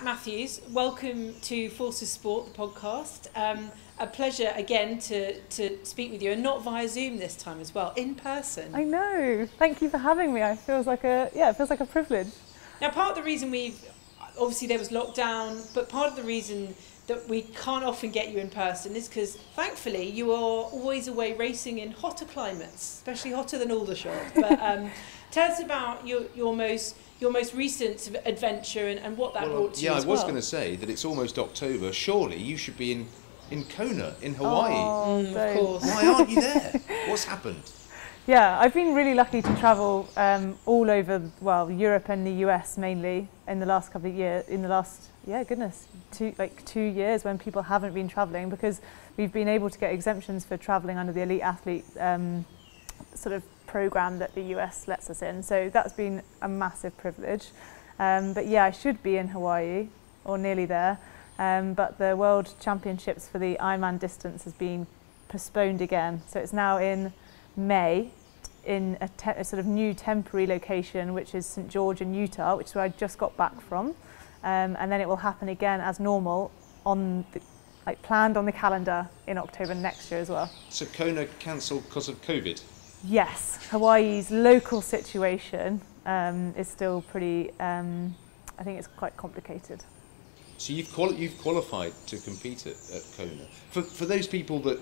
Kat Matthews, welcome to Forces Sport, the podcast. A pleasure again to speak with you, and not via Zoom this time as well, in person. I know. Thank you for having me. It feels like a privilege. Now, part of the reason obviously there was lockdown, but part of the reason that we can't often get you in person is because, thankfully, you are always away racing in hotter climates, especially hotter than Aldershot. But tell us about your most recent adventure and what that brought to you as well. Yeah, I was going to say that it's almost October. Surely you should be in Kona, in Hawaii. Oh, of course. Why aren't you there? What's happened? Yeah, I've been really lucky to travel all over, Europe and the US mainly in the last couple of years. In the last, 2 years when people haven't been travelling, because we've been able to get exemptions for travelling under the elite athlete sort of program that the US lets us in. So that's been a massive privilege. But yeah, I should be in Hawaii or nearly there. But the World Championships for the Ironman distance has been postponed again. So it's now in May in a sort of new temporary location, which is St. George in Utah, which is where I just got back from. And then it will happen again as normal planned on the calendar in October next year as well. So Kona cancelled because of COVID? Yes, Hawaii's local situation is still pretty, I think it's quite complicated. So you've qualified to compete at Kona. For those people that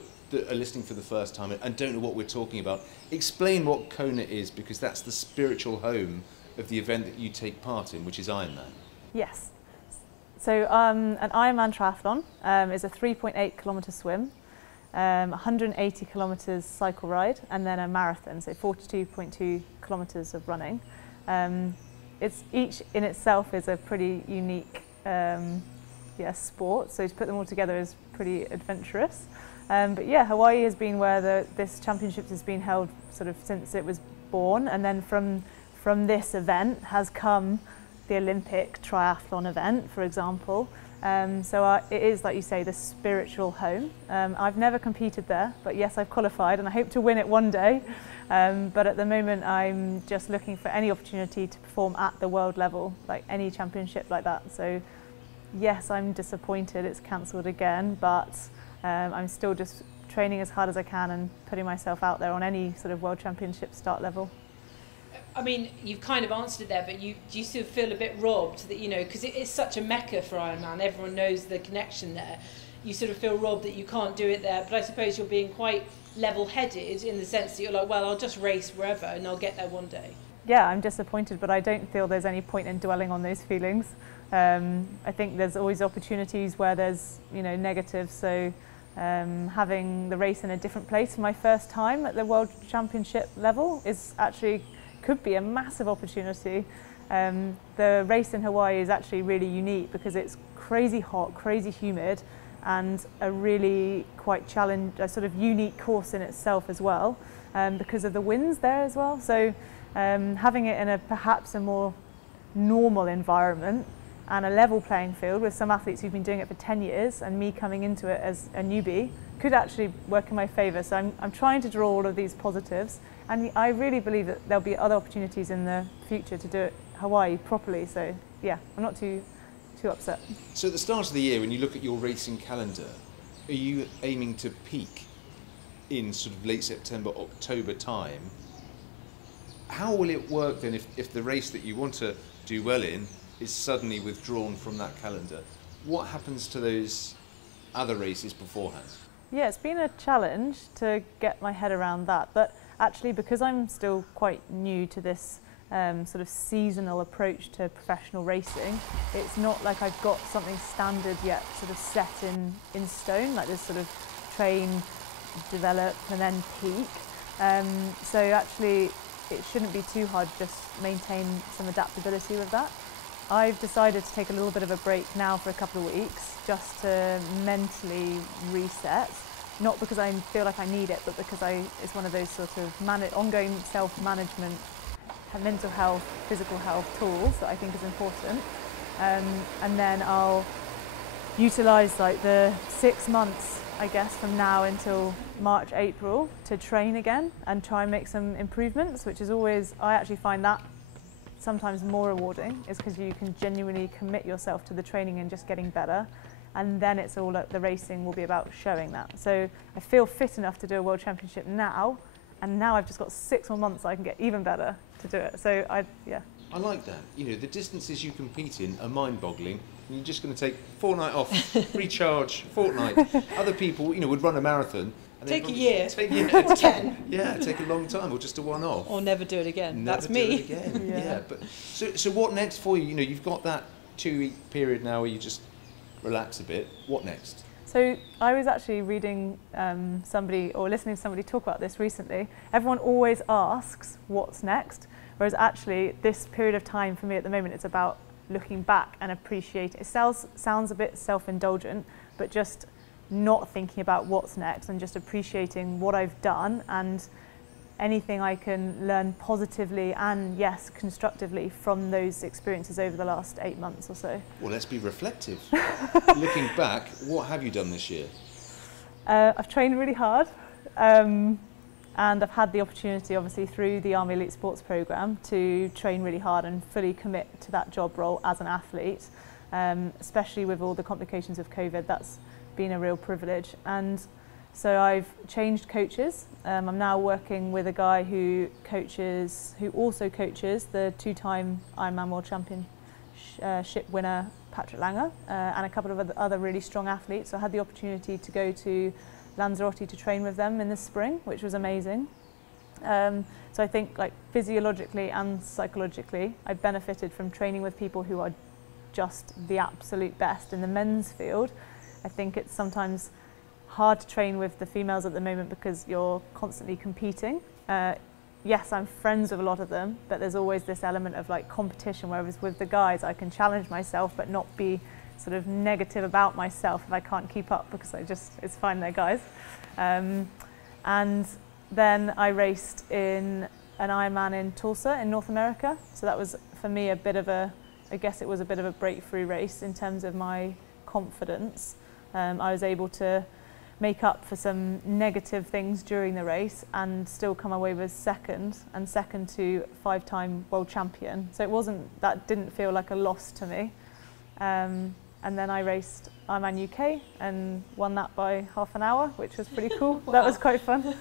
are listening for the first time and don't know what we're talking about, explain what Kona is, because that's the spiritual home of the event that you take part in, which is Ironman. Yes. So an Ironman triathlon is a 3.8 kilometre swim, 180 kilometres cycle ride, and then a marathon, so 42.2 kilometres of running. It's each in itself is a pretty unique sport, so to put them all together is pretty adventurous. But yeah, Hawaii has been where this championships has been held sort of since it was born, and then from this event has come the Olympic triathlon event, for example. So it is, like you say, the spiritual home. I've never competed there, but yes, I've qualified and I hope to win it one day. But at the moment, I'm just looking for any opportunity to perform at the world level, like any championship like that. So yes, I'm disappointed it's cancelled again, but I'm still just training as hard as I can and putting myself out there on any sort of world championship start level. I mean, you've kind of answered it there, but do you still feel a bit robbed that, because it is such a mecca for Ironman, everyone knows the connection there. You sort of feel robbed that you can't do it there, but I suppose you're being quite level-headed in the sense that you're like, well, I'll just race wherever and I'll get there one day. Yeah, I'm disappointed, but I don't feel there's any point in dwelling on those feelings. I think there's always opportunities where there's, negatives, so having the race in a different place for my first time at the World Championship level could be a massive opportunity. The race in Hawaii is actually really unique because it's crazy hot, crazy humid, and a really quite a sort of unique course in itself as well, because of the winds there as well. So having it in perhaps a more normal environment and a level playing field with some athletes who've been doing it for 10 years and me coming into it as a newbie could actually work in my favour. So I'm trying to draw all of these positives, and I really believe that there'll be other opportunities in the future to do it Hawaii properly. So yeah, I'm not too upset. So at the start of the year, when you look at your racing calendar, are you aiming to peak in sort of late September, October time? How will it work then if the race that you want to do well in is suddenly withdrawn from that calendar? What happens to those other races beforehand? Yeah, it's been a challenge to get my head around that, but actually because I'm still quite new to this sort of seasonal approach to professional racing, it's not like I've got something standard yet sort of set in stone, like this sort of train, develop and then peak. So actually it shouldn't be too hard to just maintain some adaptability with that. I've decided to take a little bit of a break now for a couple of weeks just to mentally reset, not because I feel like I need it, but because it's one of those sort of ongoing self-management, mental health, physical health tools that I think is important. And then I'll utilise like the 6 months, I guess, from now until March, April to train again and try and make some improvements, which is always, I actually find that sometimes more rewarding is because you can genuinely commit yourself to the training and just getting better. And then it's all the racing will be about showing that. So I feel fit enough to do a World Championship now, and now I've just got 6 more months so I can get even better to do it. So yeah. I like that. You know, the distances you compete in are mind-boggling. You're just going to take fortnight off, recharge, fortnight. Other people, you know, would run a marathon. And take a year. Take a long time, or just a one-off. Or never do it again. Never That's me. Do it again. Yeah. But so what next for you? You know, you've got that 2-week period now where you just relax a bit. What next? So I was actually reading somebody or listening to somebody talk about this recently. Everyone always asks what's next, whereas actually this period of time for me at the moment, it's about looking back and appreciating. It sounds a bit self-indulgent, but just not thinking about what's next and just appreciating what I've done and anything I can learn positively and, yes, constructively from those experiences over the last 8 months or so. Well, let's be reflective. Looking back, what have you done this year? I've trained really hard, and I've had the opportunity, obviously, through the Army Elite Sports Programme to train really hard and fully commit to that job role as an athlete, especially with all the complications of COVID. That's been a real privilege. And so I've changed coaches. I'm now working with a guy who also coaches the 2-time Ironman World Championship winner Patrick Langer and a couple of other really strong athletes. So I had the opportunity to go to Lanzarote to train with them in the spring, which was amazing. So I think, like, physiologically and psychologically, I benefited from training with people who are just the absolute best in the men's field. I think it's sometimes hard to train with the females at the moment because you're constantly competing. Yes, I'm friends with a lot of them, but there's always this element of like competition, whereas with the guys I can challenge myself but not be sort of negative about myself if I can't keep up, because it's fine, they're guys. And then I raced in an Ironman in Tulsa in North America, so that was for me I guess it was a bit of a breakthrough race in terms of my confidence. I was able to make up for some negative things during the race and still come away with second to 5-time world champion. So that didn't feel like a loss to me. And then I raced Ironman UK and won that by half an hour, which was pretty cool. Wow. That was quite fun.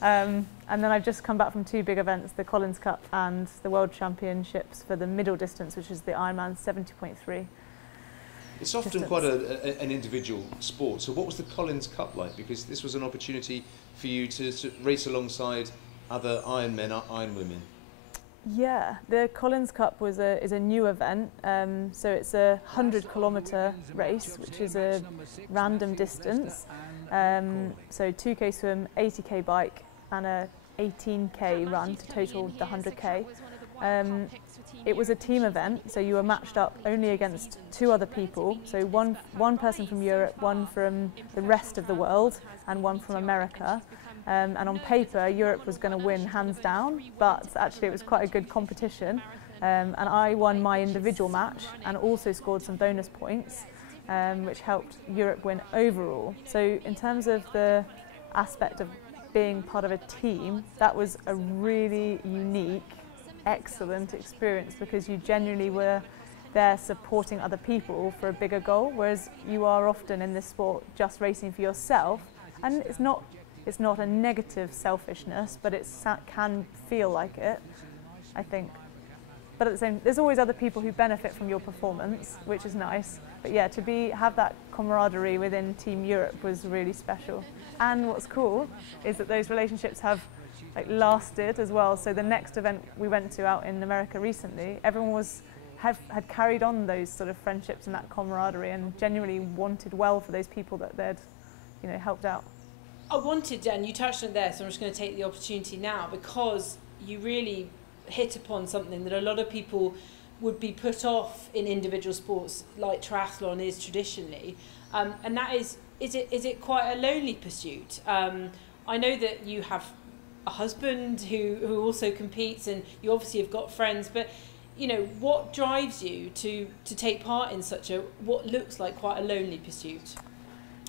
And then I've just come back from 2 big events, the Collins Cup and the World Championships for the middle distance, which is the Ironman 70.3. It's often distance. quite an individual sport. So what was the Collins Cup like? Because this was an opportunity for you to race alongside other Ironmen, Ironwomen. Yeah, the Collins Cup is a new event. So it's a 100-kilometre race, which is a random distance. So 2K swim, 80K bike, and a 18K run to total the 100K. It was a team event, so you were matched up only against 2 other people. So one person from Europe, one from the rest of the world, and one from America. And on paper, Europe was going to win hands down, but actually it was quite a good competition. And I won my individual match and also scored some bonus points, which helped Europe win overall. So in terms of the aspect of being part of a team, that was a really unique, excellent experience, because you genuinely were there supporting other people for a bigger goal, whereas you are often in this sport just racing for yourself, and it's not a negative selfishness, but it can feel like it, I think. But at the same, there's always other people who benefit from your performance, which is nice. But yeah, to have that camaraderie within Team Europe was really special. And what's cool is that those relationships have lasted as well. So the next event we went to out in America recently, everyone had carried on those sort of friendships and that camaraderie, and genuinely wanted well for those people that they'd helped out. I wanted, and you touched on it there, so I'm just going to take the opportunity now, because you really hit upon something that a lot of people would be put off in individual sports like triathlon is traditionally, and that is it quite a lonely pursuit? I know that you have a husband who also competes, and you obviously have got friends, but what drives you to take part in such what looks like quite a lonely pursuit?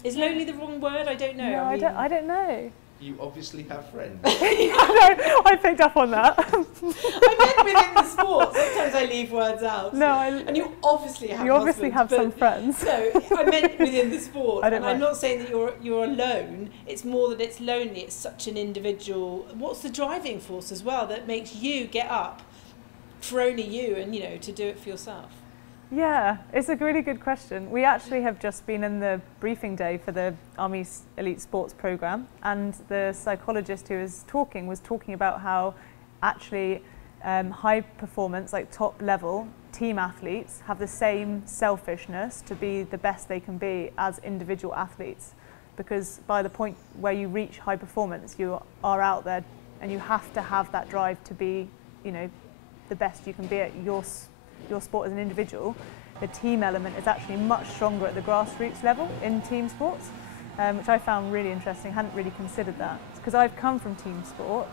Is lonely the wrong word? I don't know. No, I don't know. You obviously have friends. Yeah, no, I picked up on that. I meant within the sport. Sometimes I leave words out. No, and you obviously have. You obviously have some friends. No, I meant within the sport. I'm not saying that you're alone. It's more that it's lonely. It's such an individual. What's the driving force as well that makes you get up for only you, and to do it for yourself? Yeah, it's a really good question. We actually have just been in the briefing day for the Army's Elite Sports Programme, and the psychologist who was talking about how actually high performance, like top level team athletes have the same selfishness to be the best they can be as individual athletes, because by the point where you reach high performance, you are out there and you have to have that drive to be, the best you can be at your sport as an individual. The team element is actually much stronger at the grassroots level in team sports, which I found really interesting. I hadn't really considered that, because I've come from team sport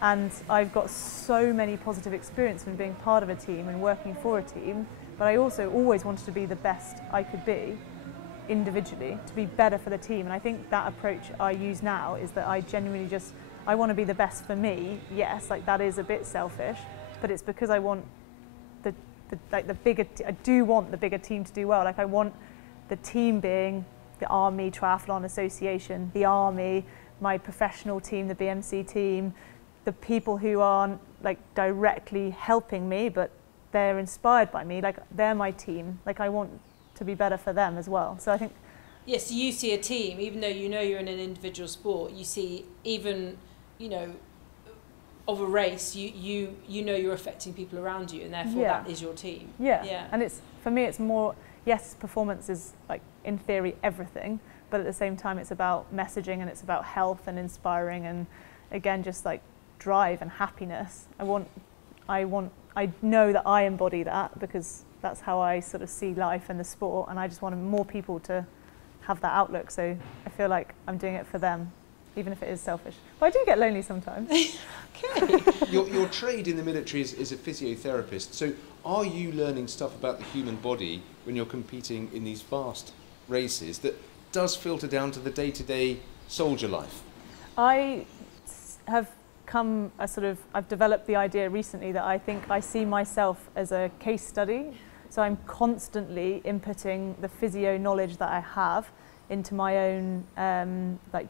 and I've got so many positive experiences from being part of a team and working for a team, but I also always wanted to be the best I could be individually, to be better for the team. And I think that approach I use now is that I genuinely I want to be the best for me. Yes, like that is a bit selfish, but it's because I want I do want the bigger team to do well. Like I want the team being the Army Triathlon Association, the Army, my professional team, the BMC team, the people who aren't like directly helping me, but they're inspired by me. Like they're my team. Like I want to be better for them as well. So I think. Yes, you see a team, even though you're in an individual sport. You see even of a race, you know you're affecting people around you, and therefore that is your team. Yeah. And it's, for me, it's more, yes, performance is like in theory everything, but at the same time it's about messaging and it's about health and inspiring, and again just like drive and happiness. I know that I embody that because that's how I sort of see life and the sport, and I just wanted more people to have that outlook, so I feel like I'm doing it for them, even if it is selfish. But I do get lonely sometimes. Okay. Your trade in the military is a physiotherapist, so are you learning stuff about the human body when you're competing in these vast races that does filter down to the day-to-day soldier life? I have I've developed the idea recently that I think I see myself as a case study, so I'm constantly inputting the physio knowledge that I have into my own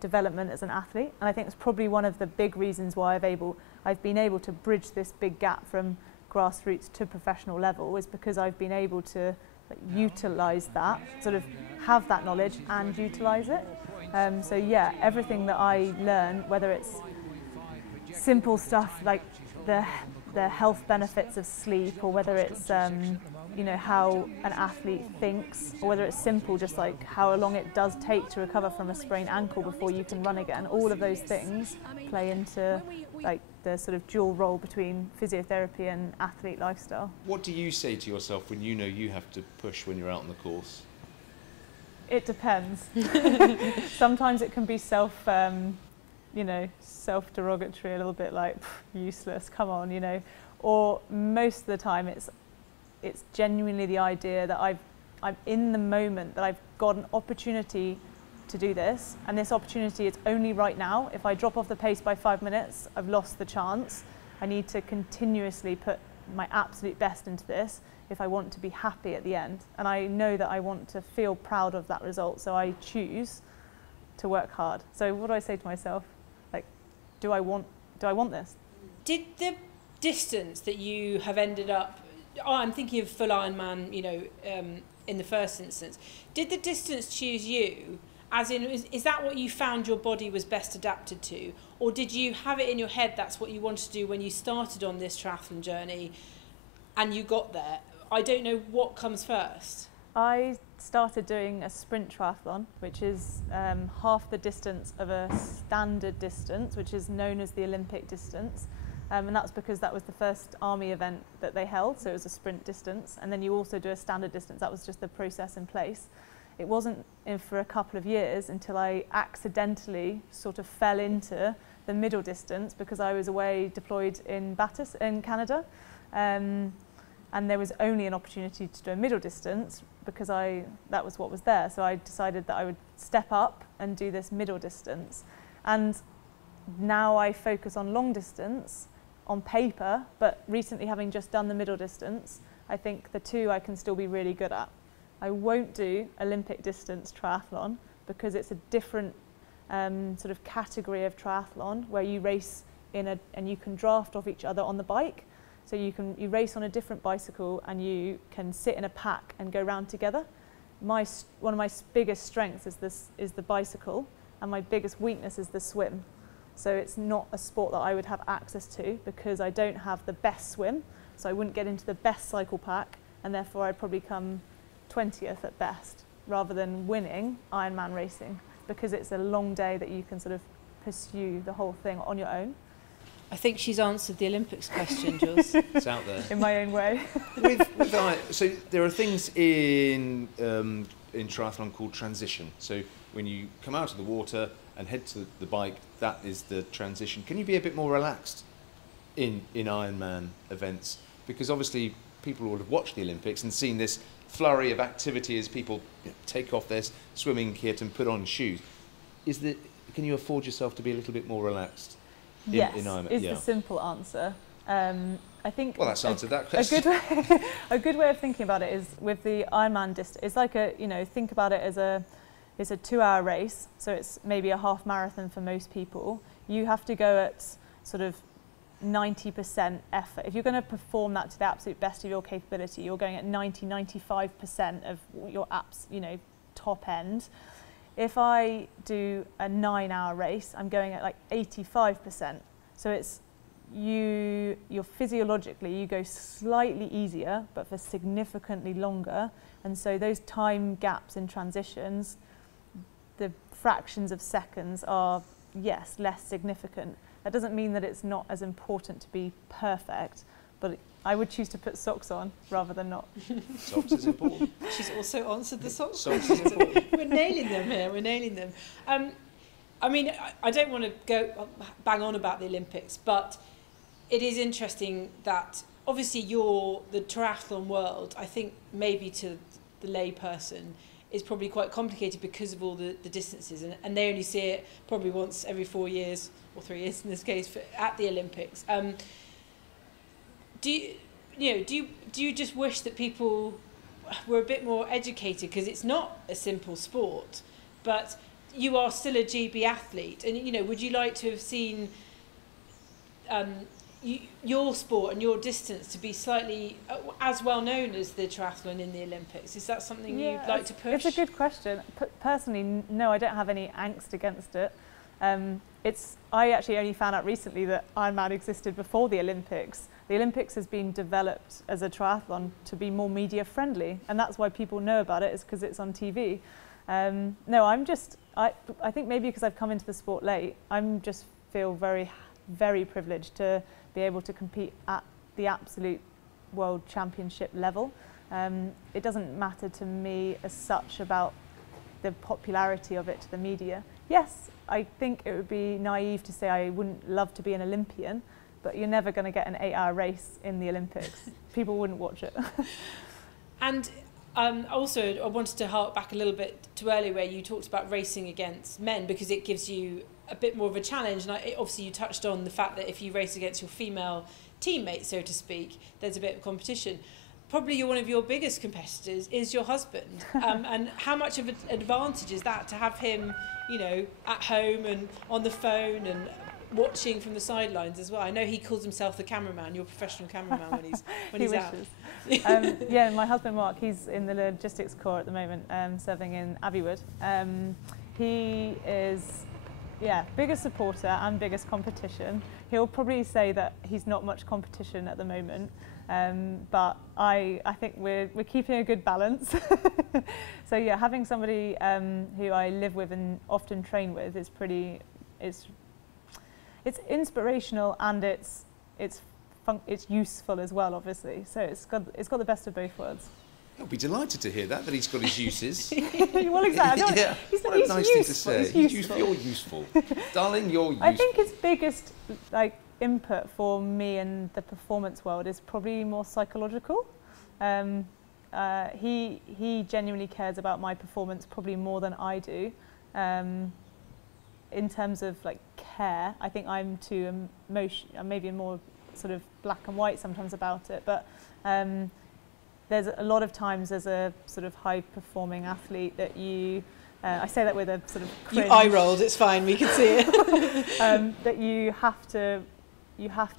development as an athlete, and I think it's probably one of the big reasons why I've been able to bridge this big gap from grassroots to professional level, is because I've been able to utilise that, sort of have that knowledge and utilise it. So yeah, everything that I learn, whether it's simple stuff like the health benefits of sleep, or whether it's how an athlete thinks, or whether it's simple just like how long it does take to recover from a sprained ankle before you can run again. All of those things play into like the sort of dual role between physiotherapy and athlete lifestyle. What do you say to yourself when you know you have to push when you're out on the course? It depends. Sometimes it can be self-derogatory, a little bit like useless, come on, or most of the time it's genuinely the idea that I'm in the moment, that I've got an opportunity to do this, and this opportunity is only right now. If I drop off the pace by 5 minutes, I've lost the chance. I need to continuously put my absolute best into this if I want to be happy at the end, and I know that I want to feel proud of that result, so I choose to work hard. So what do I say to myself? Like, do I want this? Did the distance that you have ended up, I'm thinking of full Ironman, in the first instance, did the distance choose you? As in, is that what you found your body was best adapted to? Or did you have it in your head that's what you wanted to do when you started on this triathlon journey and you got there? I don't know what comes first. I started doing a sprint triathlon, which is half the distance of a standard distance, which is known as the Olympic distance. And that's because that was the first Army event that they held, so it was a sprint distance. And then you also do a standard distance. That was just the process in place. It wasn't for a couple of years until I accidentally sort of fell into the middle distance, because I was away deployed in Battis in Canada. And there was only an opportunity to do a middle distance because that was what was there. So I decided that I would step up and do this middle distance. And now I focus on long distance on paper, but recently having just done the middle distance, I think the two I can still be really good at. I won't do Olympic distance triathlon because it's a different sort of category of triathlon where you race and you can draft off each other on the bike. So you race on a different bicycle and you can sit in a pack and go round together. One of my biggest strengths is the bicycle, and my biggest weakness is the swim. So it's not a sport that I would have access to because I don't have the best swim, so I wouldn't get into the best cycle pack, and therefore I'd probably come 20th at best, rather than winning Ironman racing, because it's a long day that you can sort of pursue the whole thing on your own. I think she's answered the Olympics question, Jules. It's out there. In my own way. So there are things in triathlon called transition. So when you come out of the water and head to the bike, that is the transition. Can you be a bit more relaxed in Ironman events? Because obviously people will have watched the Olympics and seen this flurry of activity as people take off their swimming kit and put on shoes. Can you afford yourself to be a little bit more relaxed? Yes, is the simple answer. I think. Well, that's answered that question. A good way of thinking about it is with the Ironman distance. It's like think about it as it's a 2-hour race, so it's maybe a half marathon for most people. You have to go at sort of 90% effort. If you're going to perform that to the absolute best of your capability, you're going at 95% of your top end. If I do a 9-hour race, I'm going at like 85%. So it's you're physiologically, you go slightly easier, but for significantly longer. And so those time gaps in transitions, the fractions of seconds are, yes, less significant. That doesn't mean that it's not as important to be perfect, but I would choose to put socks on rather than not. Socks is important. She's also answered the socks. Socks is important. We're nailing them here. We're nailing them. I mean, I don't want to go bang on about the Olympics, but it is interesting that obviously the triathlon world, I think maybe to the lay person, is probably quite complicated because of all the distances, and they only see it probably once every 4 years, or 3 years in this case, at the Olympics. Do you just wish that people were a bit more educated, because it's not a simple sport, but you are still a GB athlete, and would you like to have seen your sport and your distance to be slightly as well known as the triathlon in the Olympics? Is that something you'd like to push? It's a good question. Personally, no, I don't have any angst against it. I actually only found out recently that Ironman existed before the Olympics. The Olympics has been developed as a triathlon to be more media friendly, and that's why people know about it, is because it's on TV. No, I think maybe because I've come into the sport late, I'm just feel very, very privileged to be able to compete at the absolute world championship level. It doesn't matter to me as such about the popularity of it to the media. Yes, I think it would be naive to say I wouldn't love to be an Olympian, but you're never going to get an 8-hour race in the Olympics. People wouldn't watch it. And also, I wanted to hark back a little bit to earlier where you talked about racing against men, because it gives you a bit more of a challenge. And obviously you touched on the fact that if you race against your female teammate, so to speak, there's a bit of competition. Probably one of your biggest competitors is your husband. And how much of an advantage is that to have him, at home and on the phone and watching from the sidelines as well? I know he calls himself the cameraman, your professional cameraman when he's out. Yeah, my husband Mark, he's in the logistics corps at the moment, serving in Abbeywood. He is, biggest supporter and biggest competition. He'll probably say that he's not much competition at the moment, but I think we're keeping a good balance. So yeah, having somebody who I live with and often train with is it's inspirational, and it's useful as well, obviously. So it's got the best of both worlds. I'll be delighted to hear that he's got his uses. Well, exactly. Yeah. He's a nice thing to say. You're useful. Darling, you're useful. I think his biggest input for me in the performance world is probably more psychological. He genuinely cares about my performance probably more than I do. in terms of like care, I think I'm too maybe more sort of black and white sometimes about it, but there's a lot of times as a sort of high performing athlete that you I say that with a sort of cringe. You eye rolled, it's fine, we can see it. That you have to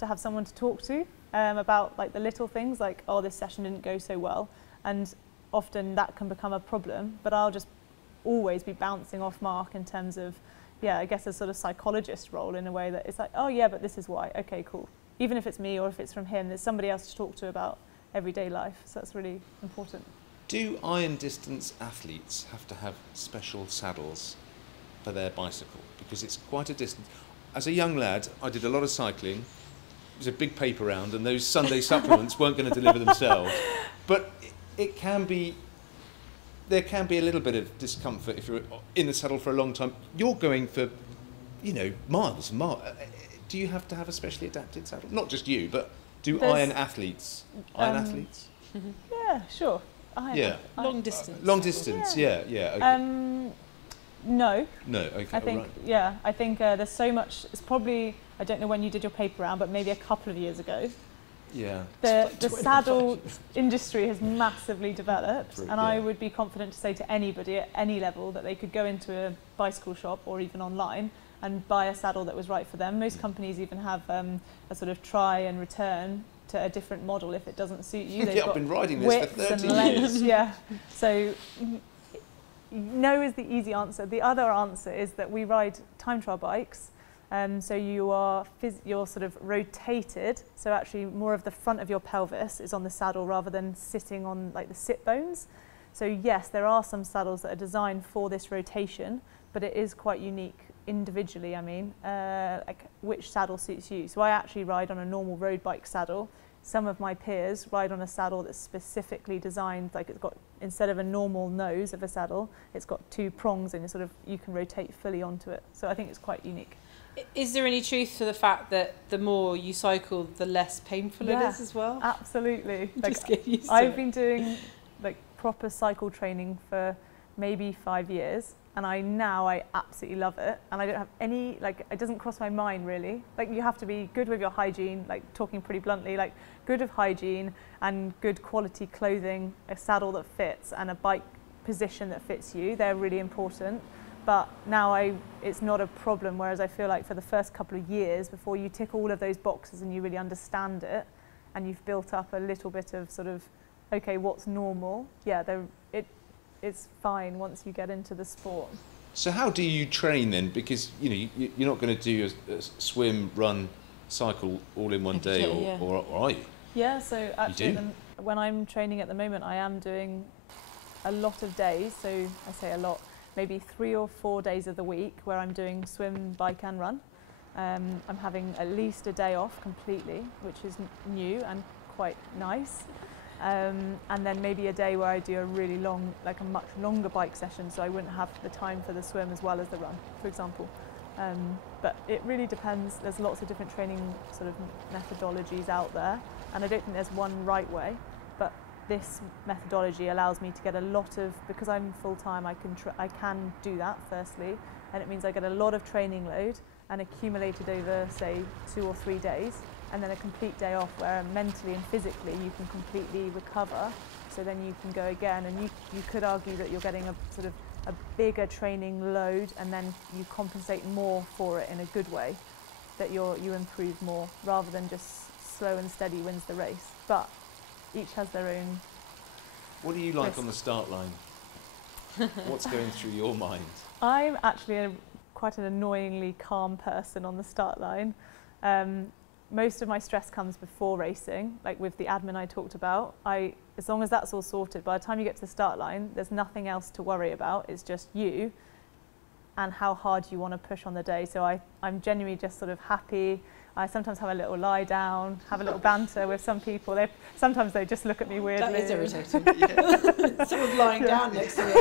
have someone to talk to about like the little things, like, oh, this session didn't go so well, and often that can become a problem, but I'll just always be bouncing off Mark in terms of, I guess a sort of psychologist role, in a way that it's like, oh yeah, but this is why, okay, cool. Even if it's me or if it's from him, there's somebody else to talk to about everyday life, so that's really important. Do iron distance athletes have to have special saddles for their bicycle? Because it's quite a distance. As a young lad, I did a lot of cycling. It was a big paper round, and those Sunday supplements weren't going to deliver themselves. But there can be a little bit of discomfort if you're in the saddle for a long time. You're going for, miles and miles. Do you have to have a specially adapted saddle? Not just you, but do iron athletes? Yeah, sure. Long distance. Long distance, yeah. Okay. No. No, okay. I think, right. I think there's so much, it's probably, I don't know when you did your paper round, but maybe a couple of years ago. Yeah. The saddle industry has massively developed, and I would be confident to say to anybody at any level that they could go into a bicycle shop or even online and buy a saddle that was right for them. Most companies even have a sort of try and return to a different model if it doesn't suit you. They've got I've been riding this for 30 years. Yeah. So no is the easy answer. The other answer is that we ride time trial bikes. So you're sort of rotated. So actually more of the front of your pelvis is on the saddle rather than sitting on like the sit bones. So yes, there are some saddles that are designed for this rotation, but it is quite unique individually, like which saddle suits you. So I actually ride on a normal road bike saddle. Some of my peers ride on a saddle that's specifically designed, like it's got, instead of a normal nose of a saddle, it's got two prongs and you can rotate fully onto it. So I think it's quite unique. Is there any truth to the fact that the more you cycle, the less painful it is as well? Absolutely. Just get used to I've been doing like proper cycle training for maybe 5 years, and I absolutely love it, and I don't have any, like, it doesn't cross my mind really. Like, you have to be good with your hygiene, like talking pretty bluntly, like good with hygiene and good quality clothing, a saddle that fits and a bike position that fits you. They're really important. But now it's not a problem, whereas I feel like for the first couple of years, before you tick all of those boxes and you really understand it, and you've built up a little bit of sort of, okay, what's normal? Yeah, it's fine once you get into the sport. So how do you train then? Because you're not going to do a swim, run, cycle all in one day, or are you? Yeah, so actually when I'm training at the moment, I am doing a lot of days. So I say a lot. Maybe 3 or 4 days of the week where I'm doing swim, bike and run. I'm having at least a day off completely, which is new and quite nice. And then maybe a day where I do a really long, like a much longer bike session, so I wouldn't have the time for the swim as well as the run, for example. But it really depends. There's lots of different training sort of methodologies out there, and I don't think there's one right way, but this methodology allows me to get a lot of, because I'm full-time, I can do that firstly, and it means I get a lot of training load and accumulated over, say, 2 or 3 days, and then a complete day off where mentally and physically you can completely recover, so then you can go again, and you could argue that you're getting a sort of a bigger training load, and then you compensate more for it in a good way, that you improve more, rather than just slow and steady wins the race. But each has their own. What do you like on the start line? What's going through your mind? I'm actually quite an annoyingly calm person on the start line. Most of my stress comes before racing, like with the admin I talked about. As long as that's all sorted, by the time you get to the start line, there's nothing else to worry about. It's just you and how hard you want to push on the day. So I'm genuinely just sort of happy. I sometimes have a little lie down, have a little banter with some people. Sometimes they just look at me weirdly. That is irritating. Someone's lying down next to me.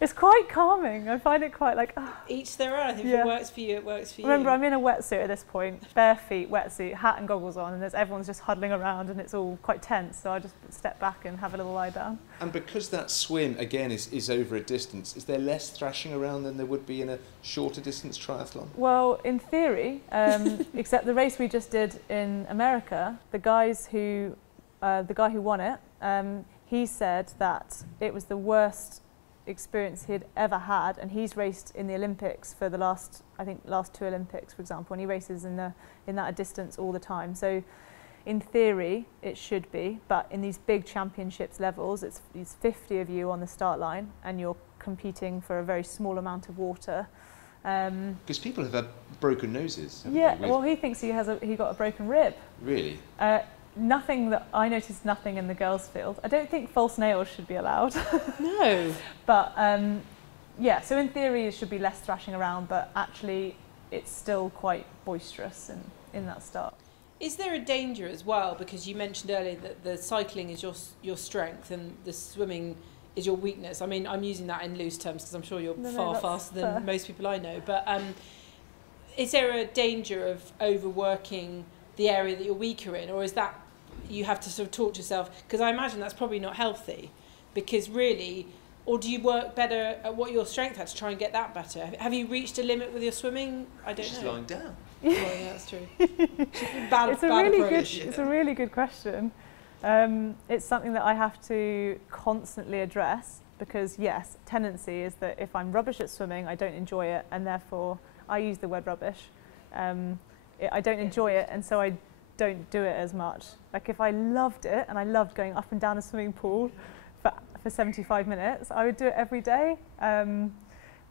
It's quite calming. I find it quite like, Each their own. I think if Yeah. it works for you, it works for you. Remember, I'm in a wetsuit at this point, bare feet, wetsuit, hat and goggles on, and everyone's just huddling around and it's all quite tense, so I just step back and have a little lie down. And because that swim, again, is over a distance, is there less thrashing around than there would be in a shorter distance triathlon? Well, in theory, except the race we just did in America, the guy who won it, he said that it was the worst experience he'd ever had, and he's raced in the Olympics for the last 2 Olympics, for example, and he races in that distance all the time. So in theory it should be, but in these big championships levels, it's 50 of you on the start line and you're competing for a very small amount of water. Because people have had broken noses. Yeah, well, he thinks he got a broken rib. Really? I noticed nothing in the girls' field. I don't think false nails should be allowed. No. But yeah, so in theory it should be less thrashing around, but actually it's still quite boisterous in that start. Is there a danger as well, because you mentioned earlier that the cycling is your strength and the swimming is your weakness? I mean, I'm using that in loose terms because I'm sure you're far faster than most people I know. But is there a danger of overworking the area that you're weaker in, or is that you have to sort of talk to yourself? Because I imagine that's probably not healthy, because really, or do you work better at what your strength is to try and get that better? Have you reached a limit with your swimming? I don't She's know. lying down. Well, yeah, that's true. It's a really good question. It's something that I have to constantly address, because yes, tendency is that if I'm rubbish at swimming, I don't enjoy it, and therefore I use the word rubbish. I don't enjoy it, and so I don't do it as much. Like if I loved it and I loved going up and down a swimming pool for 75 minutes, I would do it every day,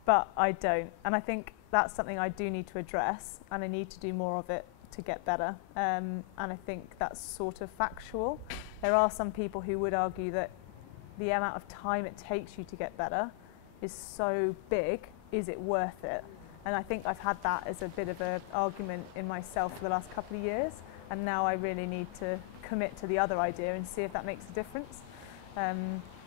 but I don't. And I think that's something I do need to address, and I need to do more of it to get better. And I think that's sort of factual. There are some people who would argue that the amount of time it takes you to get better is so big, is it worth it? And I think I've had that as a bit of an argument in myself for the last couple of years, and now I really need to commit to the other idea and see if that makes a difference.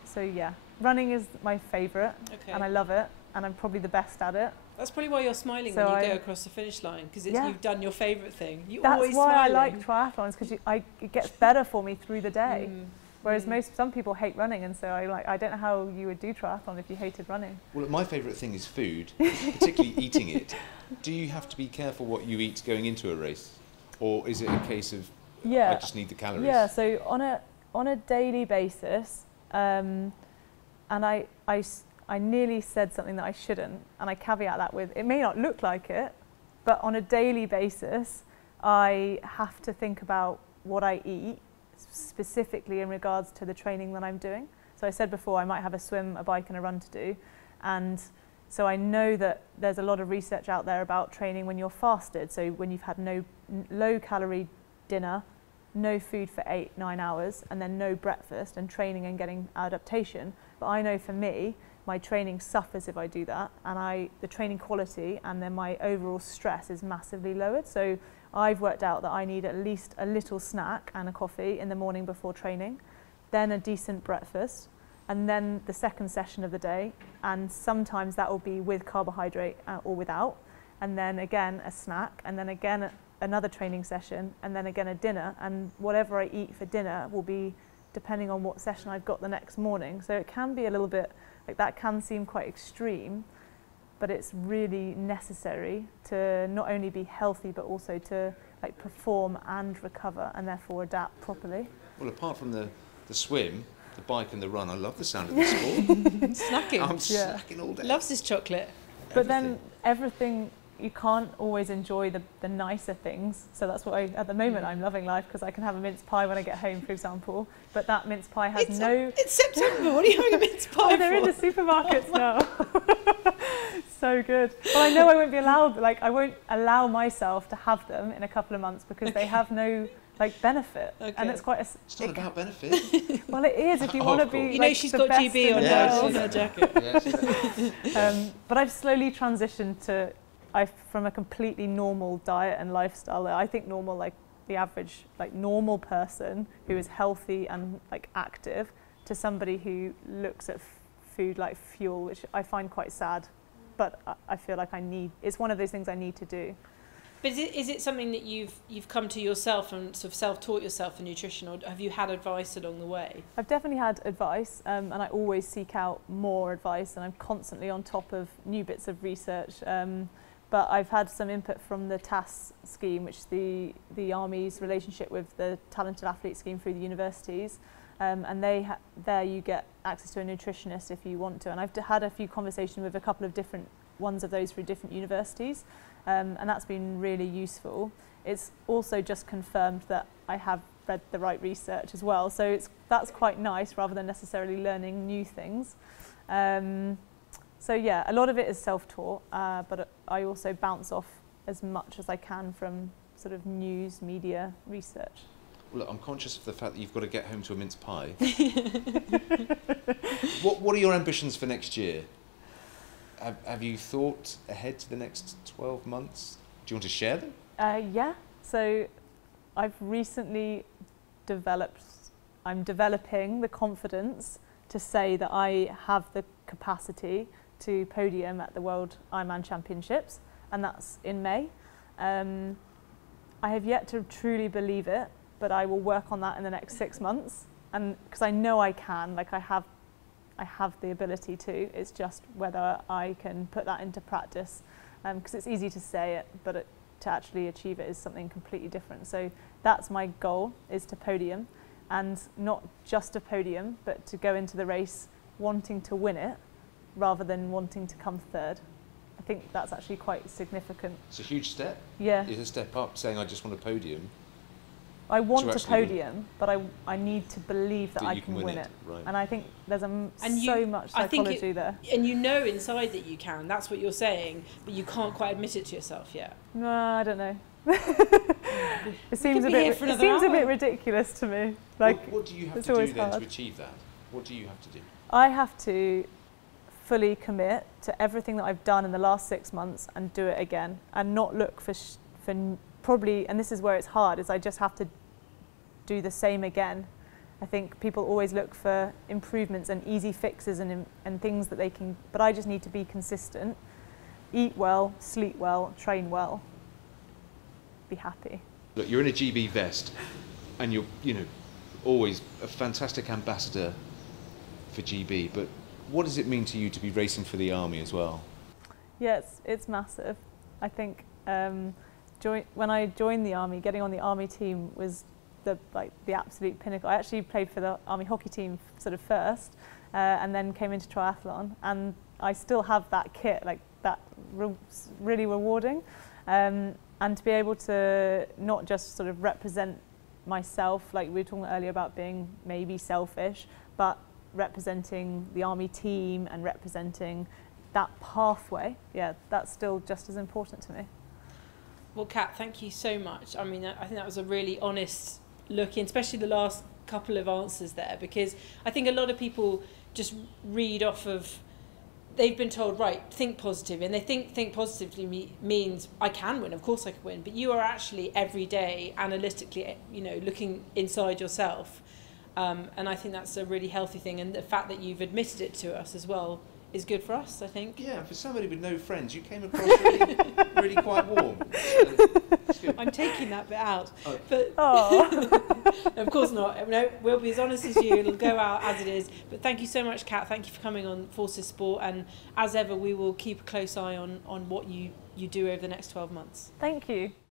So yeah, running is my favourite, and I love it, and I'm probably the best at it. That's probably why you're smiling So when you go across the finish line, because you've done your favourite thing. That's why I like triathlons, because it gets better for me through the day. Whereas some people hate running, and so I don't know how you would do triathlon if you hated running. Well, my favourite thing is food, particularly eating it. Do you have to be careful what you eat going into a race, or is it a case of I just need the calories? Yeah. So on a daily basis, and I nearly said something that I shouldn't, and I caveat that with, it may not look like it, but on a daily basis, I have to think about what I eat, specifically in regards to the training that I'm doing. So I said before, I might have a swim, a bike and a run to do, and so I know that there's a lot of research out there about training when you're fasted, so when you've had no low calorie dinner, no food for 8-9 hours, and then no breakfast, and training and getting adaptation. But I know for me, my training suffers if I do that, and the training quality and then my overall stress is massively lowered. So I've worked out that I need at least a little snack and a coffee in the morning before training, then a decent breakfast, and then the second session of the day, and sometimes that will be with carbohydrate or without, and then again a snack, and then again another training session, and then again a dinner, and whatever I eat for dinner will be depending on what session I've got the next morning. So it can be a little bit, like that can seem quite extreme, but it's really necessary to not only be healthy but also to like perform and recover and therefore adapt properly. Well, apart from the swim, the bike and the run, I love the sound of the sport. Snacking. I'm snacking all day. Loves his chocolate. But then everything, you can't always enjoy the nicer things. So that's what at the moment I'm loving life, because I can have a mince pie when I get home, for example. But that mince pie has It's September. What are you having a mince pie they're in the supermarkets now. So good. Well, I know I won't be allowed, like I won't allow myself to have them in a couple of months because they have no like benefit. Okay. And it's quite It's not about benefit. well, it is if you want to be. You like, know, she's the got best GB in on the world. her jacket. But I've slowly transitioned to from a completely normal diet and lifestyle that I think normal, like the average like normal person who is healthy and like active, to somebody who looks at food like fuel, which I find quite sad, but I feel like it's one of those things I need to do. But is it something that you've come to yourself and sort of self-taught yourself in nutrition, or have you had advice along the way? I've definitely had advice, and I always seek out more advice, and I'm constantly on top of new bits of research. But I've had some input from the TAS scheme, which is the Army's relationship with the Talented Athlete scheme through the universities. And there you get access to a nutritionist if you want to. And I've had a few conversations with a couple of different ones of those through different universities. And that's been really useful. It's also just confirmed that I have read the right research as well. So that's quite nice rather than necessarily learning new things. So yeah, a lot of it is self-taught, but I also bounce off as much as I can from sort of news, media, research. Well, look, I'm conscious of the fact that you've got to get home to a mince pie. What are your ambitions for next year? Have you thought ahead to the next 12 months? Do you want to share them? Yeah, so I've recently I'm developing the confidence to say that I have the capacity to podium at the World Ironman Championships, and that's in May. I have yet to truly believe it, but I will work on that in the next 6 months, and because I know I can, like I have the ability to. It's just whether I can put that into practice, because it's easy to say it, but to actually achieve it is something completely different. So that's my goal, is to podium, and not just a podium, but to go into the race wanting to win it rather than wanting to come third. I think that's actually quite significant. It's a huge step. Yeah. It's a step up, saying I just want a podium. I want a podium, but I need to believe that I can win it. Right. And I think there's so much I think psychology there. And you know inside that you can, that's what you're saying, but you can't quite admit it to yourself yet. No, I don't know. It seems a bit ridiculous to me. Like, what do you have to do then to achieve that? What do you have to do? I have to fully commit to everything that I've done in the last 6 months and do it again, and not look for probably, and this is where it's hard, is I just have to do the same again. I think people always look for improvements and easy fixes and things that they can, but I just need to be consistent, eat well, sleep well, train well, be happy. Look, you're in a GB vest, and you're always a fantastic ambassador for GB, but what does it mean to you to be racing for the Army as well? Yeah, it's massive. I think when I joined the Army, getting on the Army team was the absolute pinnacle. I actually played for the Army hockey team sort of first, and then came into triathlon, and I still have that kit, like that really rewarding, and to be able to not just sort of represent myself, like we were talking earlier about being maybe selfish, but representing the Army team and representing that pathway, yeah, that's still just as important to me. Well, Kat, thank you so much. I mean, I think that was a really honest look in, especially the last couple of answers there, because I think a lot of people just read off of, they've been told, right, think positive, and they think positively means I can win, of course I can win, but you are actually every day analytically, looking inside yourself, and I think that's a really healthy thing, and the fact that you've admitted it to us as well is good for us, I think. Yeah, for somebody with no friends, you came across really, really quite warm. So, I'm taking that bit out, oh. but of course not. No, we'll be as honest as you. It'll go out as it is. But thank you so much, Kat. Thank you for coming on Forces Sport, and as ever, we will keep a close eye on what you do over the next 12 months. Thank you.